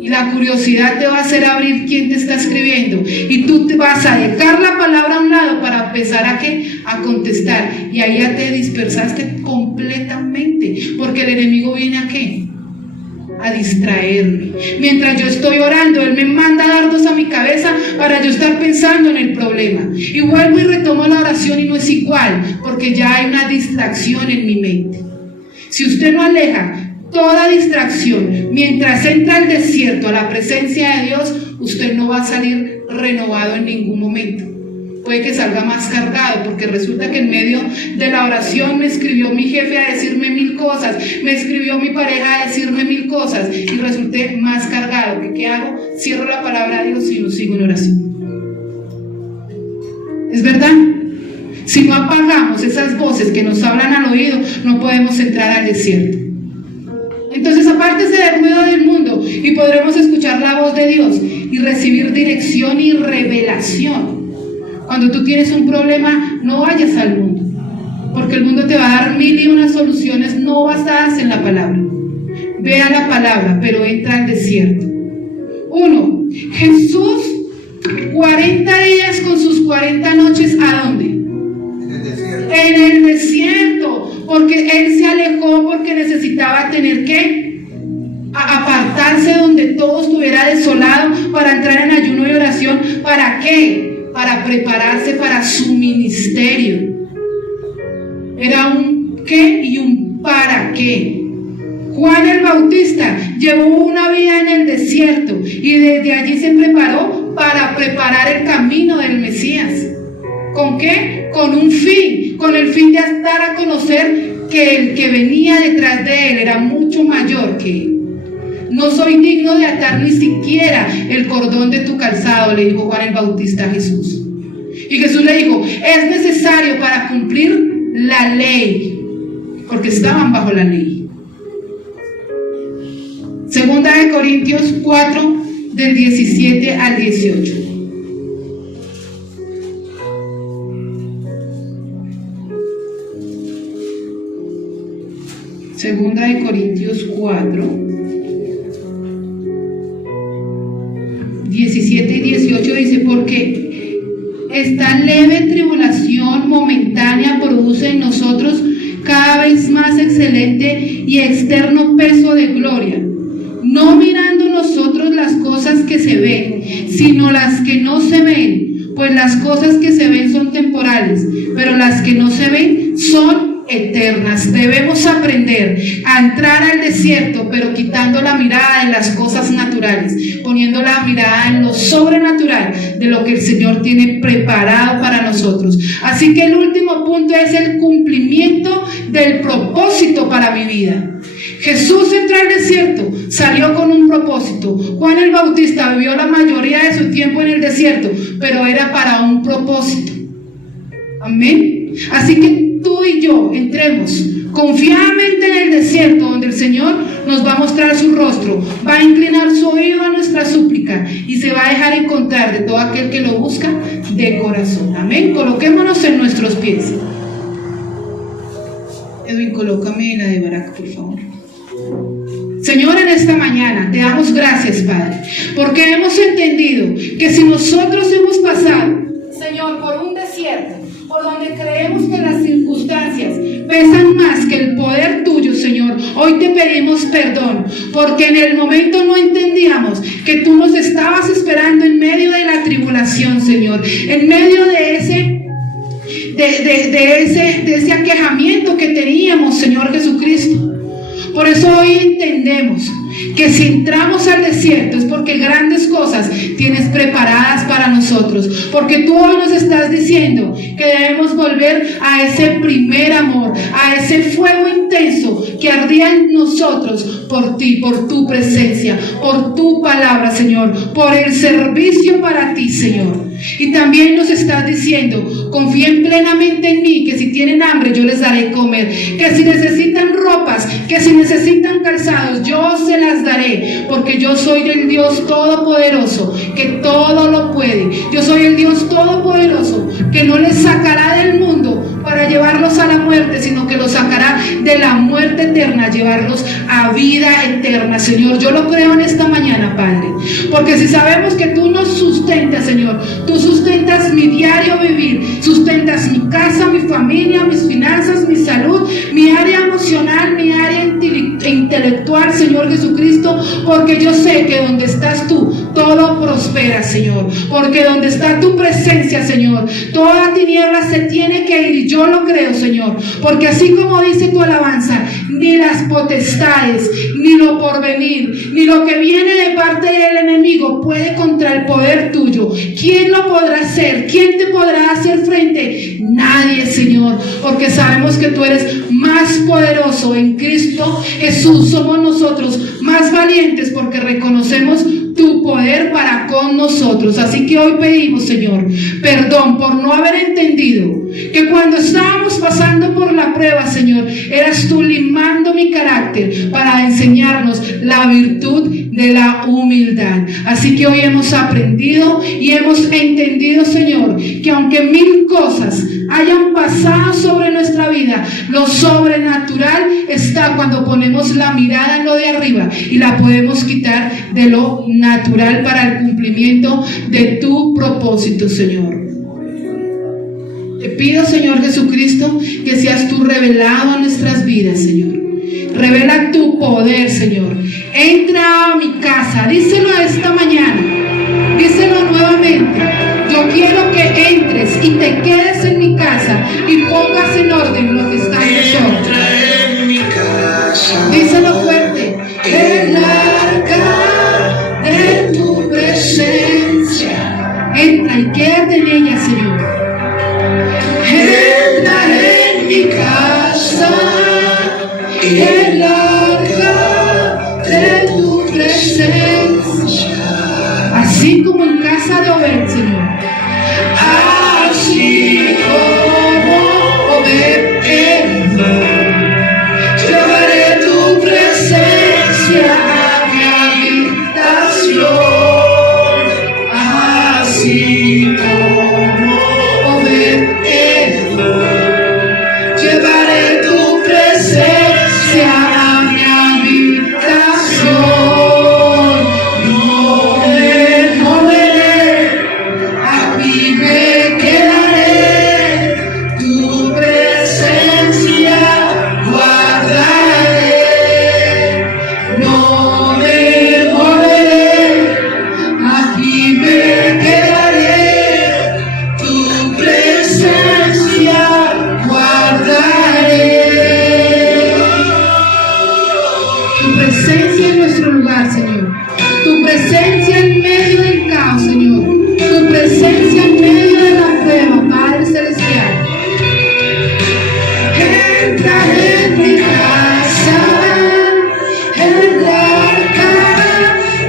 Y la curiosidad te va a hacer abrir quién te está escribiendo. Y tú te vas a dejar la palabra a un lado para empezar a contestar. Y ahí ya te dispersaste completamente. Porque el enemigo viene ¿a qué? A distraerme. Mientras yo estoy orando, él me manda dardos a mi cabeza para yo estar pensando en el problema. Y vuelvo y retomo la oración y no es igual, porque ya hay una distracción en mi mente. Si usted no aleja toda distracción mientras entra al desierto a la presencia de Dios, usted no va a salir renovado en ningún momento. Puede que salga más cargado, porque resulta que en medio de la oración me escribió mi jefe a decirme 1000 cosas, me escribió mi pareja a decirme 1000 cosas, y resulté más cargado. ¿Qué hago? Cierro la palabra de Dios y no sigo en oración. ¿Es verdad? Si no apagamos esas voces que nos hablan al oído, no podemos entrar al desierto. Entonces apártese del ruido del mundo y podremos escuchar la voz de Dios y recibir dirección y revelación. Cuando tú tienes un problema, no vayas al mundo, porque el mundo te va a dar 1001 soluciones no basadas en la palabra. Ve a la palabra, pero entra al desierto. 1. Jesús, 40 días con sus 40 noches, ¿a dónde? En el desierto. En el desierto. Porque él se alejó, porque necesitaba tener que apartarse donde todo estuviera desolado para entrar en ayuno y oración. ¿Para qué? Para prepararse para su ministerio. Era un qué y un para qué. Juan el Bautista llevó una vida en el desierto y desde allí se preparó para preparar el camino del Mesías. ¿Con qué? Con un fin, con el fin de dar a conocer que el que venía detrás de él era mucho mayor que él. No soy digno de atar ni siquiera el cordón de tu calzado, le dijo Juan el Bautista a Jesús. Y Jesús le dijo, es necesario para cumplir la ley, porque estaban bajo la ley. Segunda de Corintios 4, del 17 al 18. Segunda de Corintios 4, 17 y 18 dice, porque esta leve tribulación momentánea produce en nosotros cada vez más excelente y externo peso de gloria, no mirando nosotros las cosas que se ven, sino las que no se ven, pues las cosas que se ven son temporales, pero las que no se ven son eternas. Debemos aprender a entrar al desierto, pero quitando la mirada de las cosas naturales, poniendo la mirada en lo sobrenatural de lo que el Señor tiene preparado para nosotros. Así que el último punto es el cumplimiento del propósito para mi vida. Jesús entró al desierto, salió con un propósito. Juan el Bautista vivió la mayoría de su tiempo en el desierto, pero era para un propósito. Amén. Así que tú y yo entremos confiadamente en el desierto, donde el Señor nos va a mostrar su rostro, va a inclinar su oído a nuestra súplica y se va a dejar encontrar de todo aquel que lo busca de corazón. Amén. Coloquémonos en nuestros pies. Edwin, colócame la de Barak, por favor. Señor, en esta mañana te damos gracias, Padre, porque hemos entendido que si nosotros hemos pasado, Señor, por un desierto, por donde creemos que las circunstancias pesan más que el poder tuyo, Señor, hoy te pedimos perdón, porque en el momento no entendíamos que tú nos estabas esperando en medio de la tribulación, Señor, en medio de ese aquejamiento que teníamos, Señor Jesucristo. Por eso hoy entendemos que si entramos al desierto es porque grandes cosas tienes preparadas para nosotros, porque tú hoy nos estás diciendo que debemos volver a ese primer amor, a ese fuego intenso que ardía en nosotros por ti, por tu presencia, por tu palabra, Señor, por el servicio para ti, Señor. Y también nos estás diciendo, confíen plenamente en mí, que si tienen hambre yo les daré comer, que si necesitan ropas, que si necesitan calzados, yo se las daré, porque yo soy el Dios todopoderoso, que todo lo puede. Yo soy el Dios todopoderoso, que no les sacará del mundo para llevarlos a la muerte, sino que los sacará de la muerte eterna, llevarlos a vida eterna, Señor. Yo lo creo en esta mañana, Padre, porque si sabemos que tú nos sustentas, Señor, tú sustentas mi diario vivir, sustentas mi casa, mi familia, mis finanzas, mi salud, mi área emocional, mi área intelectual, Señor Jesucristo, porque yo sé que donde estás tú, todo prospera, Señor, porque donde está tu presencia, Señor, toda tiniebla se tiene que ir, y yo lo creo, Señor, porque así como dice tu alabanza, ni las potestades, ni lo porvenir, ni lo que viene de parte del enemigo puede contra el poder tuyo. ¿Quién lo podrá hacer? ¿Quién te podrá hacer frente? Nadie, Señor, porque sabemos que tú eres más poderoso en Cristo Jesús. Somos nosotros más valientes porque reconocemos tu poder para con nosotros. Así que hoy pedimos, Señor, perdón por no haber entendido que cuando estábamos pasando por la prueba, Señor, eras tú limando mi carácter para enseñarnos la virtud de la humildad. Así que hoy hemos aprendido y hemos entendido, Señor, que aunque mil cosas hayan pasado sobre nuestra vida, lo sobrenatural está cuando ponemos la mirada en lo de arriba y la podemos quitar de lo natural para el cumplimiento de tu propósito, Señor. Te pido, Señor Jesucristo, que seas tú revelado en nuestras vidas, Señor. Revela tu poder, Señor. Entra a mi casa, díselo esta mañana, díselo nuevamente. Yo quiero que entres y te quedes en mi casa y pongas en orden lo que está en desorden. Díselo fuerte. El arca de tu presencia. Entra y quédate en ella, Señor. el arca de tu presencia. Así como en casa de Obed, Señor. Así como Obed llevaré tu presencia a mi habitación. Así como Obed llevaré tu presencia a mi habitación. No me moveré, aquí me quedaré, tu presencia guardaré. No me moveré, aquí me quedaré, tu presencia guardaré. Tu presencia en nuestro lugar, Señor. Tu presencia en medio del caos, Señor. Tu presencia en medio de la prueba, Padre Celestial. Entra en mi casa, el arca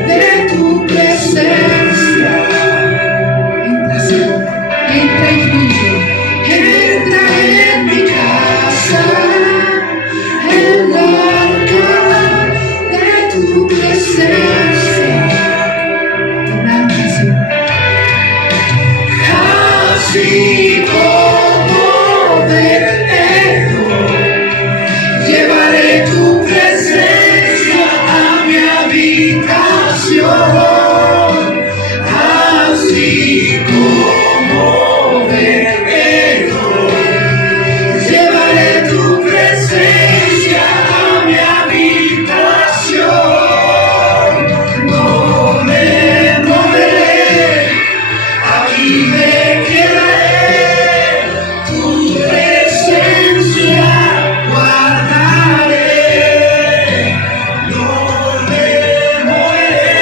de tu presencia. Entra, Señor. Entra y fluye. Entra en mi casa, el arca de tu presencia. Gracias, Señor. Así como Pedro, llevaré tu presencia a mi habitación. Así como Pedro, llevaré tu presencia a mi habitación. No me moveré, aquí me quedaré, tu presencia guardaré. No me moveré,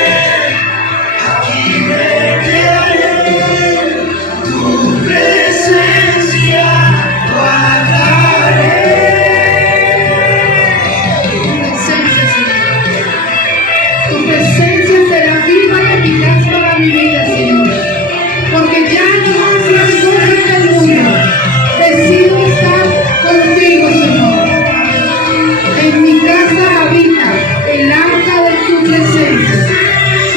aquí me quedaré, tu presencia guardaré. Tu presencia será viva y eficaz para mi vida, Señor. Porque ya no más las cosas del mundo. Decido estar contigo, Señor. En mi casa habita el arca de tu presencia.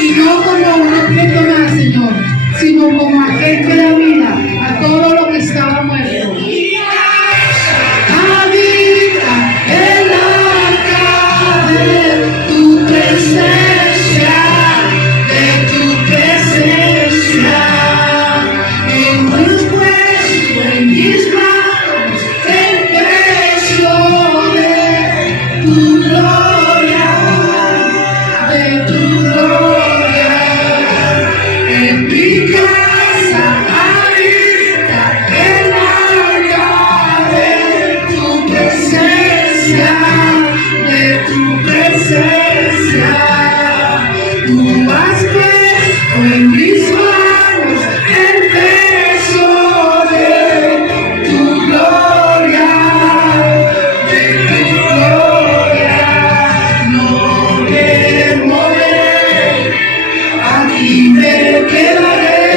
Y no como un objeto más, Señor, sino como aquel que da vida a todo lo que estaba muerto. Habita el arca de tu presencia, de tu presencia. En mis huesos, en mis manos, el peso de tu gloria, de tu gloria. En mi casa habita el arca de tu presencia, de tu presencia. Tú has puesto en mis manos el peso de tu gloria, de tu gloria. No me moveré, aquí me quedaré,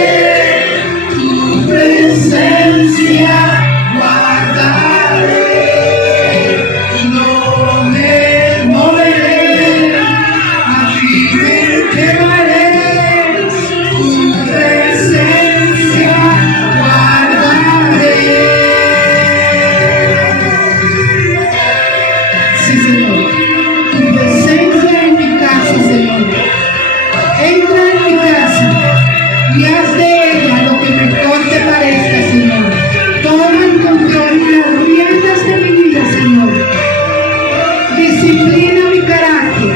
tu presencia guardaré. No me moveré, aquí me quedaré, tu presencia guardaré. Sí, Señor, tu presencia en mi casa, Señor. Entra en mi casa y haz de ella lo que mejor te parezca, Señor. Toma el control y las riendas de mi vida, Señor. Disciplina mi carácter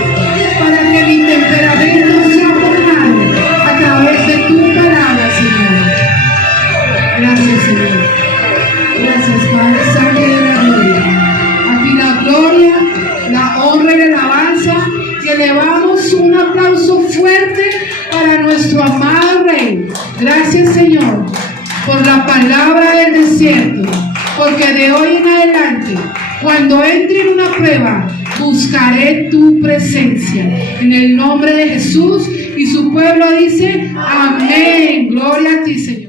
para que mi temperamento sea formado a través de tu palabra, Señor. Gracias, Señor. Gracias, Padre Santo y de la gloria. A ti la gloria, la honra y la alabanza. Y elevamos un aplauso fuerte para nuestro amado Rey. Gracias, Señor, por la palabra del desierto, porque de hoy en adelante Cuando entre en una prueba, buscaré tu presencia. En el nombre de Jesús, y su pueblo dice, amén. Gloria a ti, Señor.